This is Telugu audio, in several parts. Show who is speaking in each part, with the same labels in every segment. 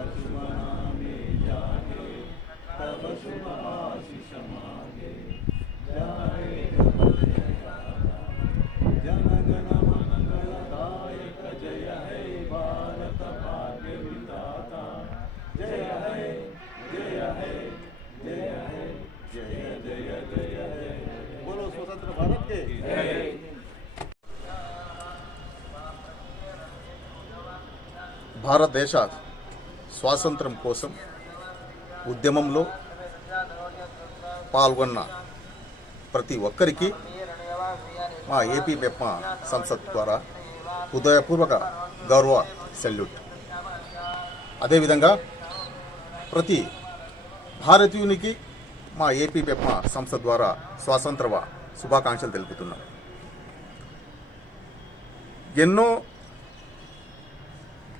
Speaker 1: गण जय भारत भाग्य जय जय जय जय जय
Speaker 2: बोलो स्वतंत्र भारत के भारत देशात స్వాతంత్రం కోసం ఉద్యమంలో పాల్గొన్న ప్రతి ఒక్కరికి మా ఏపీ మెప్మ సంసద్ ద్వారా హృదయపూర్వక గౌరవ సెల్యూట్. అదేవిధంగా ప్రతి భారతీయునికి మా ఏపీ మెప్మ సంస్థ ద్వారా స్వాతంత్ర శుభాకాంక్షలు తెలుపుతున్నాం. ఎన్నో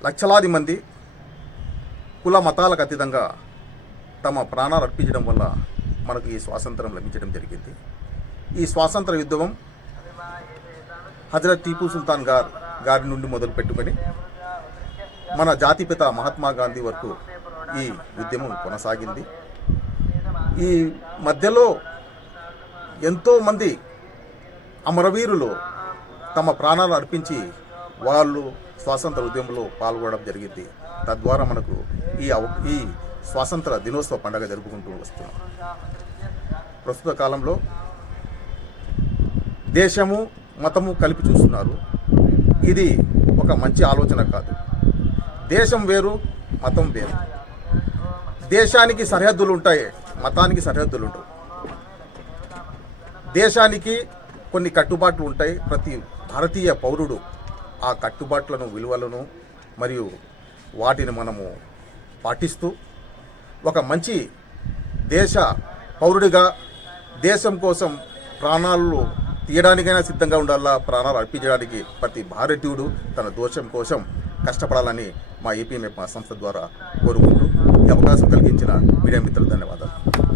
Speaker 2: లక్షలాది మంది కుల మతాలకు అతీతంగా తమ ప్రాణాలు అర్పించడం వల్ల మనకు ఈ స్వాతంత్రం లభించడం జరిగింది. ఈ స్వాతంత్ర ఉద్యమం హజరత్ టీపు సుల్తాన్ గారు గారి నుండి మొదలు పెట్టుకొని మన జాతిపిత మహాత్మా గాంధీ వరకు ఈ ఉద్యమం కొనసాగింది. ఈ మధ్యలో ఎంతోమంది అమరవీరులు తమ ప్రాణాలు అర్పించి వాళ్ళు స్వాతంత్ర ఉద్యమంలో పాల్గొనడం జరిగింది. తద్వారా మనకు ఈ ఈ స్వాతంత్ర దినోత్సవ పండుగ జరుపుకుంటూ వస్తున్నాం. ప్రస్తుత కాలంలో దేశము మతము కలిపి చూస్తున్నారు. ఇది ఒక మంచి ఆలోచన కాదు. దేశం వేరు మతం వేరు. దేశానికి సరిహద్దులు ఉంటాయి మతానికి సరిహద్దులు ఉండవు. దేశానికి కొన్ని కట్టుబాట్లు ఉంటాయి. ప్రతి భారతీయ పౌరుడు ఆ కట్టుబాట్లను విలువలను మరియు వాటిని మనము పాటిస్తూ ఒక మంచి దేశ పౌరుడిగా దేశం కోసం ప్రాణాలు తీయడానికైనా సిద్ధంగా ఉండాలా? ప్రాణాలు అర్పించడానికి ప్రతి భారతీయుడు తన దోషం కోసం కష్టపడాలని మా ఏపీఎంఎఫ్ మా సంస్థ ద్వారా కోరుకుంటూ ఈ అవకాశం కలిగించిన మీడియా మిత్రులు ధన్యవాదాలు.